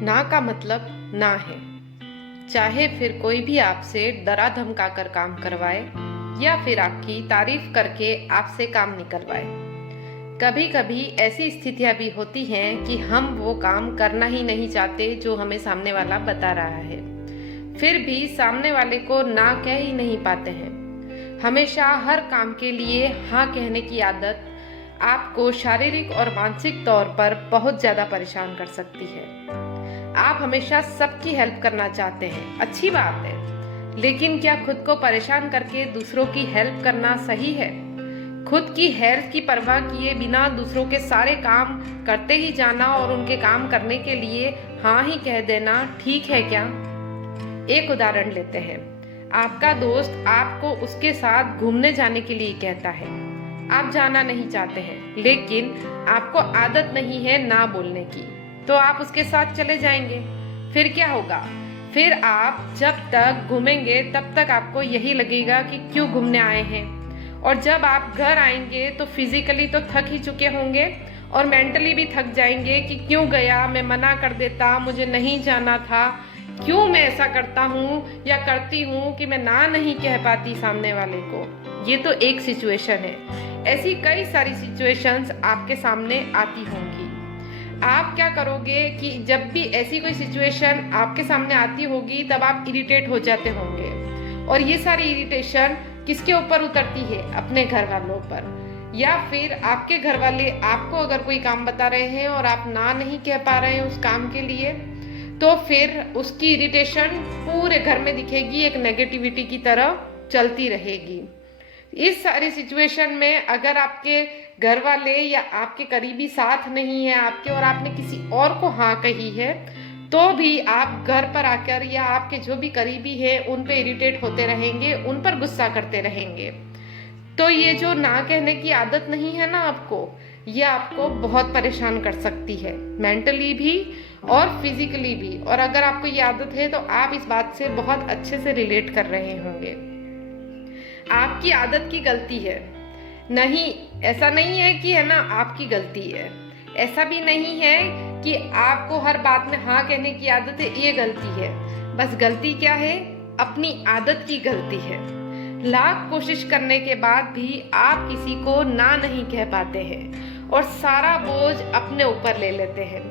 ना का मतलब ना है। चाहे फिर कोई भी आपसे डरा धमका कर काम करवाए या फिर आपकी तारीफ करके आपसे काम निकलवाए। कभी कभी ऐसी स्थितियां भी होती हैं कि हम वो काम करना ही नहीं चाहते जो हमें सामने वाला बता रहा है, फिर भी सामने वाले को ना कह ही नहीं पाते हैं। हमेशा हर काम के लिए हाँ कहने की आदत आपको शारीरिक और मानसिक तौर पर बहुत ज़्यादा परेशान कर सकती है। आप हमेशा सबकी हेल्प करना चाहते हैं, अच्छी बात है, लेकिन क्या खुद को परेशान करके दूसरों की हेल्प करना सही है? खुद की हेल्थ की परवाह किए बिना दूसरों के सारे काम करते ही जाना और उनके काम करने के लिए हाँ ही कह देना ठीक है क्या? एक उदाहरण लेते हैं। आपका दोस्त आपको उसके साथ घूमने जाने के लिए कहता है। आप जाना नहीं चाहते हैं, लेकिन आपको आदत नहीं है ना बोलने की, तो आप उसके साथ चले जाएंगे। फिर क्या होगा? फिर आप जब तक घूमेंगे तब तक आपको यही लगेगा कि क्यों घूमने आए हैं, और जब आप घर आएंगे तो फिजिकली तो थक ही चुके होंगे और मेंटली भी थक जाएंगे कि क्यों गया, मैं मना कर देता, मुझे नहीं जाना था, क्यों मैं ऐसा करता हूँ या करती हूँ कि मैं ना नहीं कह पाती सामने वाले को। ये तो एक सिचुएशन है, ऐसी कई सारी सिचुएशंस आपके सामने आती होंगी। आप क्या करोगे कि जब भी ऐसी कोई सिचुएशन आपके सामने आती होगी तब आप इरिटेट हो जाते होंगे, और ये सारी इरिटेशन किसके ऊपर उतरती है? अपने घर वालों पर, या फिर आपके घर वाले आपको अगर कोई काम बता रहे हैं और आप ना नहीं कह पा रहे हैं उस काम के लिए, तो फिर उसकी इरिटेशन पूरे घर में दिखेगी, एक नेगेटिविटी की तरह चलती रहेगी। इस सारी सिचुएशन में अगर आपके घर वाले या आपके करीबी साथ नहीं है आपके, और आपने किसी और को हाँ कही है, तो भी आप घर पर आकर या आपके जो भी करीबी है उन पे इरिटेट होते रहेंगे, उन पर गुस्सा करते रहेंगे। तो ये जो ना कहने की आदत नहीं है ना आपको, ये आपको बहुत परेशान कर सकती है, मेंटली भी और फिजिकली भी। और अगर आपको ये आदत है तो आप इस बात से बहुत अच्छे से रिलेट कर रहे होंगे। आपकी आदत की गलती है नहीं, ऐसा नहीं है कि है ना आपकी गलती है, ऐसा भी नहीं है कि आपको हर बात में हाँ कहने की आदत है, ये गलती है। बस गलती क्या है? अपनी आदत की गलती है। लाख कोशिश करने के बाद भी आप किसी को ना नहीं कह पाते हैं और सारा बोझ अपने ऊपर ले लेते हैं।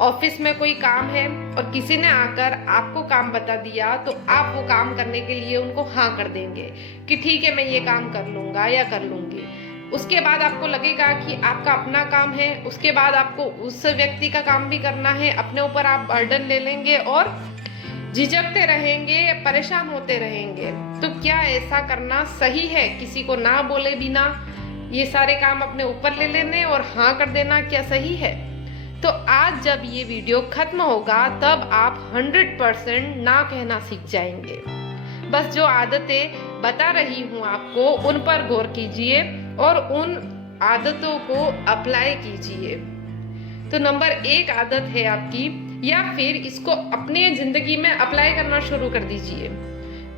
ऑफिस में कोई काम है और किसी ने आकर आपको काम बता दिया, तो आप वो काम करने के लिए उनको हाँ कर देंगे कि ठीक है मैं ये काम कर लूँगा या कर लूँगी। उसके बाद आपको लगेगा कि आपका अपना काम है, उसके बाद आपको उस व्यक्ति का काम भी करना है, अपने ऊपर आप बर्डन ले लेंगे और झिझकते रहेंगे, परेशान होते रहेंगे। तो क्या ऐसा करना सही है? किसी को ना बोले बिना ये सारे काम अपने ऊपर ले लेने और हाँ कर देना क्या सही है? तो आज जब ये वीडियो खत्म होगा तब आप 100% ना कहना सीख जाएंगे। बस जो आदतें बता रही हूँ आपको, उन पर गौर कीजिए और उन आदतों को अप्लाई कीजिए। तो नंबर 1 आदत है आपकी, या फिर इसको अपने जिंदगी में अप्लाई करना शुरू कर दीजिए,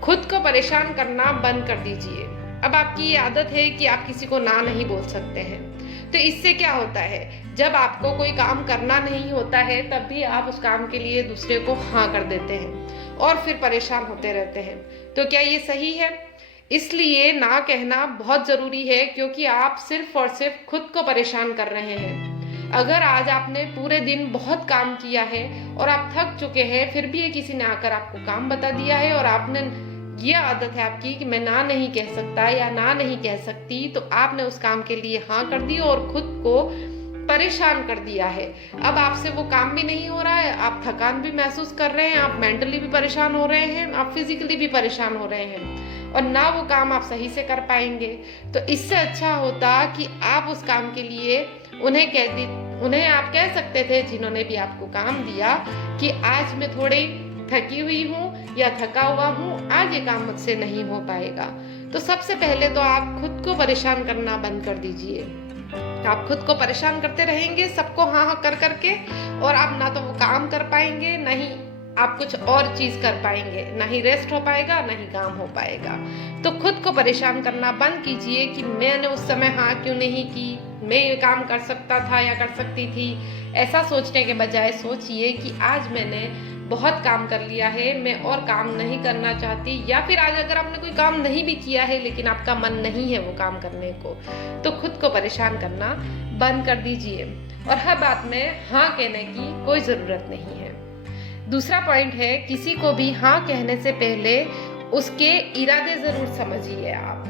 खुद को परेशान करना बंद कर दीजिए। अब आपकी ये आदत है कि आप किसी को ना नहीं बोल सकते हैं। तो इससे क्या होता है? जब आपको कोई काम करना नहीं होता है तब भी आप उस काम के लिए दूसरे को हाँ कर देते हैं और फिर परेशान होते रहते हैं। तो क्या ये सही है? इसलिए ना कहना बहुत जरूरी है, क्योंकि आप सिर्फ और सिर्फ खुद को परेशान कर रहे हैं। अगर आज आपने पूरे दिन बहुत काम किया है और आप थक चुके हैं, फिर भी किसी ने आकर आपको काम बता दिया है और आपने ये आदत है आपकी कि मैं ना नहीं कह सकता या ना नहीं कह सकती, तो आपने उस काम के लिए हाँ कर दी और खुद को परेशान कर दिया है। अब आपसे वो काम भी नहीं हो रहा है, आप थकान भी महसूस कर रहे हैं, आप मेंटली भी परेशान हो रहे हैं, आप फिजिकली भी परेशान हो रहे हैं, और ना वो काम आप सही से कर पाएंगे। तो इससे अच्छा होता कि आप उस काम के लिए उन्हें आप कह सकते थे, जिन्होंने भी आपको काम दिया, कि आज मैं थोड़ी थकी हुई हूँ या थका हुआ हूँ, आज ये काम मुझसे नहीं हो पाएगा। तो सबसे पहले तो आप खुद को परेशान करना बंद कर दीजिए। आप खुद को परेशान करते रहेंगे सबको हाँ हाँ कर करके, और आप ना तो वो काम कर पाएंगे, नहीं आप कुछ और चीज कर पाएंगे, ना ही रेस्ट हो पाएगा, ना ही काम हो पाएगा। तो खुद को परेशान करना बंद कीजिए कि मैंने उस समय हाँ क्यों नहीं की, मैं ये काम कर सकता था या कर सकती थी, ऐसा सोचने के बजाय सोचिए कि आज मैंने बहुत काम कर लिया है, मैं और काम नहीं करना चाहती। या फिर आज अगर आपने कोई काम नहीं भी किया है लेकिन आपका मन नहीं है वो काम करने को, तो खुद को परेशान करना बंद कर दीजिए और हर बात में हाँ कहने की कोई ज़रूरत नहीं है। दूसरा पॉइंट है, किसी को भी हाँ कहने से पहले उसके इरादे ज़रूर समझिए आप।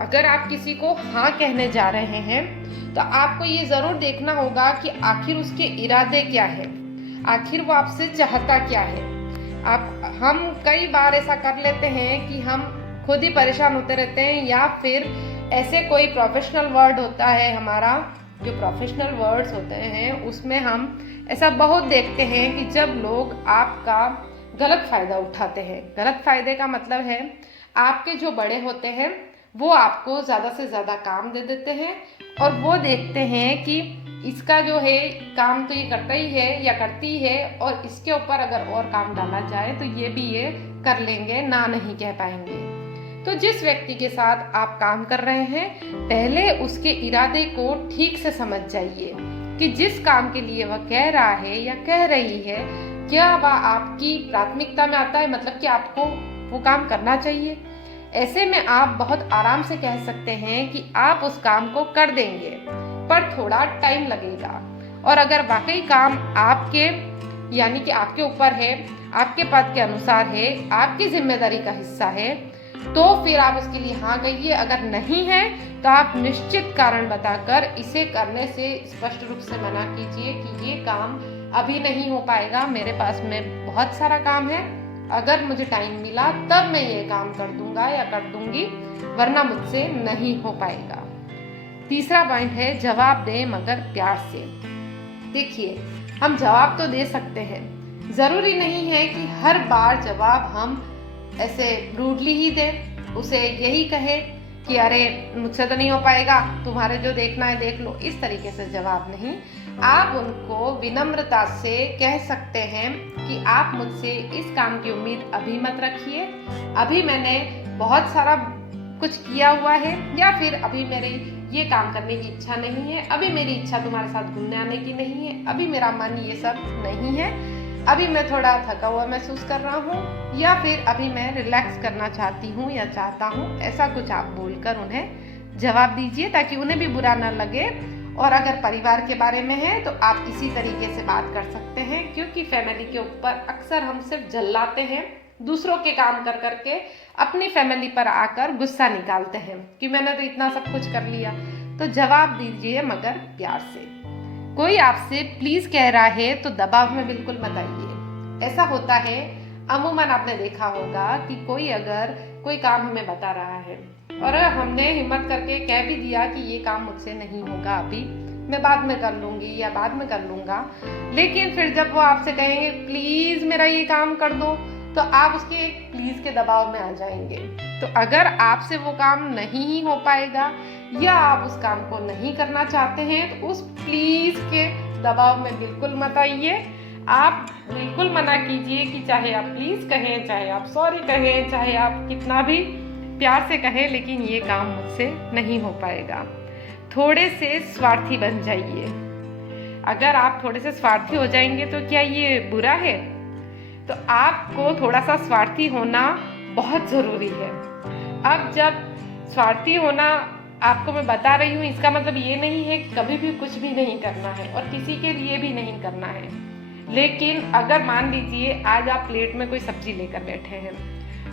अगर आप किसी को हाँ कहने जा रहे हैं तो आपको ये ज़रूर देखना होगा कि आखिर उसके इरादे क्या है, आखिर वो आपसे चाहता क्या है। हम कई बार ऐसा कर लेते हैं कि हम खुद ही परेशान होते रहते हैं, या फिर ऐसे कोई प्रोफेशनल वर्ड होता है हमारा, जो प्रोफेशनल वर्ड्स होते हैं उसमें हम ऐसा बहुत देखते हैं कि जब लोग आपका गलत फ़ायदा उठाते हैं। गलत फ़ायदे का मतलब है आपके जो बड़े होते हैं वो आपको ज़्यादा से ज़्यादा काम दे देते हैं और वो देखते हैं कि इसका जो है काम तो ये करता ही है या करती है, और इसके ऊपर अगर और काम डाला जाए तो ये भी ये कर लेंगे, ना नहीं कह पाएंगे। तो जिस व्यक्ति के साथ आप काम कर रहे हैं पहले उसके इरादे को ठीक से समझ जाइए कि जिस काम के लिए वह कह रहा है या कह रही है क्या वह आपकी प्राथमिकता में आता है, मतलब कि आपको वो काम करना चाहिए। ऐसे में आप बहुत आराम से कह सकते हैं कि आप उस काम को कर देंगे पर थोड़ा टाइम लगेगा, और अगर वाकई काम आपके यानी कि आपके ऊपर है, आपके पद के अनुसार है, आपकी जिम्मेदारी का हिस्सा है, तो फिर आप उसके लिए हाँ कहिए। अगर नहीं है तो आप निश्चित कारण बताकर इसे करने से स्पष्ट रूप से मना कीजिए कि ये काम अभी नहीं हो पाएगा, मेरे पास में बहुत सारा काम है, अगर मुझे टाइम मिला तब मैं ये काम कर दूंगा या कर दूंगी, वरना मुझसे नहीं हो पाएगा। तीसरा पॉइंट है, जवाब दें मगर प्यार से। देखिए, हम जवाब तो दे सकते हैं, ज़रूरी नहीं है कि हर बार जवाब हम ऐसे रूडली ही दें, उसे यही कहे कि अरे मुझसे तो नहीं हो पाएगा, तुम्हारे जो देखना है देख लो, इस तरीके से जवाब नहीं। आप उनको विनम्रता से कह सकते हैं कि आप मुझसे इस काम की उम्मीद अभी मत रखिए, अभी मैंने बहुत सारा कुछ किया हुआ है, या फिर अभी मेरी ये काम करने की इच्छा नहीं है, अभी मेरी इच्छा तुम्हारे साथ घूमने आने की नहीं है, अभी मेरा मन ये सब नहीं है, अभी मैं थोड़ा थका हुआ महसूस कर रहा हूँ, या फिर अभी मैं रिलैक्स करना चाहती हूँ या चाहता हूँ। ऐसा कुछ आप बोलकर उन्हें जवाब दीजिए ताकि उन्हें भी बुरा ना लगे। और अगर परिवार के बारे में है तो आप इसी तरीके से बात कर सकते हैं, क्योंकि फैमिली के ऊपर अक्सर हम सिर्फ जल्लाते हैं, दूसरों के काम कर करके अपनी फैमिली पर आकर गुस्सा निकालते हैं कि मैंने तो इतना सब कुछ कर लिया। तो जवाब दीजिए मगर प्यार से। कोई आपसे प्लीज कह रहा है तो दबाव में बिल्कुल मत आइए। ऐसा होता है, अमूमन आपने देखा होगा कि कोई अगर कोई काम हमें बता रहा है और हमने हिम्मत करके कह भी दिया कि ये काम मुझसे नहीं होगा, अभी मैं बाद में कर लूँगी या बाद में कर लूँगा, लेकिन फिर जब वो आपसे कहेंगे प्लीज़ मेरा ये काम कर दो, तो आप उसके प्लीज़ के दबाव में आ जाएंगे। तो अगर आपसे वो काम नहीं ही हो पाएगा या आप उस काम को नहीं करना चाहते हैं तो उस प्लीज़ के दबाव में बिल्कुल मत आइए। आप बिल्कुल मना कीजिए कि चाहे आप प्लीज़ कहें, चाहे आप सॉरी कहें, चाहे आप कितना भी प्यार से कहें, लेकिन ये काम मुझसे नहीं हो पाएगा। थोड़े से स्वार्थी बन जाइए। अगर आप थोड़े से स्वार्थी हो जाएंगे तो क्या ये बुरा है? तो आपको थोड़ा सा स्वार्थी होना बहुत ज़रूरी है। अब जब स्वार्थी होना आपको मैं बता रही हूँ, इसका मतलब ये नहीं है कि कभी भी कुछ भी नहीं करना है और किसी के लिए भी नहीं करना है। लेकिन अगर मान लीजिए आज आप प्लेट में कोई सब्जी लेकर बैठे हैं,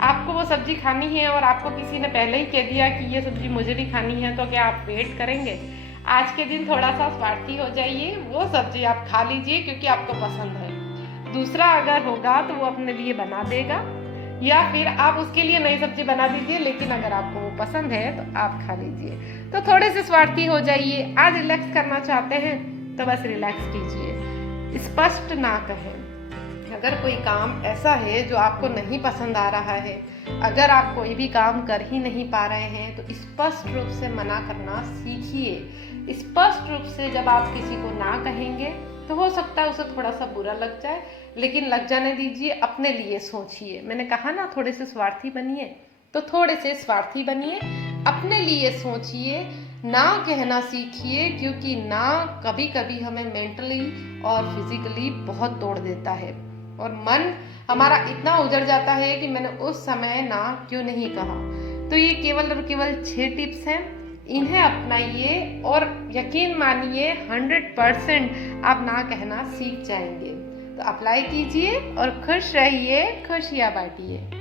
आपको वो सब्जी खानी है और आपको किसी ने पहले ही कह दिया कि ये सब्जी मुझे भी खानी है, तो क्या आप वेट करेंगे? आज के दिन थोड़ा सा स्वार्थी हो जाइए, वो सब्जी आप खा लीजिए क्योंकि आपको पसंद है। दूसरा अगर होगा तो वो अपने लिए बना देगा, या फिर आप उसके लिए नई सब्जी बना दीजिए, लेकिन अगर आपको वो पसंद है तो आप खा लीजिए। तो थोड़े से स्वार्थी हो जाइए। आज रिलैक्स करना चाहते हैं तो बस रिलैक्स कीजिए, स्पष्ट ना कहें। अगर कोई काम ऐसा है जो आपको नहीं पसंद आ रहा है, अगर आप कोई भी काम कर ही नहीं पा रहे हैं, तो स्पष्ट रूप से मना करना सीखिए। स्पष्ट रूप से जब आप किसी को ना कहेंगे तो हो सकता है उसे थोड़ा सा बुरा लग जाए, लेकिन लग जाने दीजिए, अपने लिए सोचिए। मैंने कहा ना थोड़े से स्वार्थी बनिए, तो थोड़े से स्वार्थी बनिए, अपने लिए सोचिए। ना कहना सीखिए, क्योंकि ना कभी कभी हमें मेंटली और फिजिकली बहुत तोड़ देता है और मन हमारा इतना उजड़ जाता है कि मैंने उस समय ना क्यों नहीं कहा। तो ये केवल और केवल 6 टिप्स हैं, इन्हें अपनाइए और यकीन मानिए 100% आप ना कहना सीख जाएंगे। तो अप्लाई कीजिए और खुश रहिए, खुशियाँ बांटिए।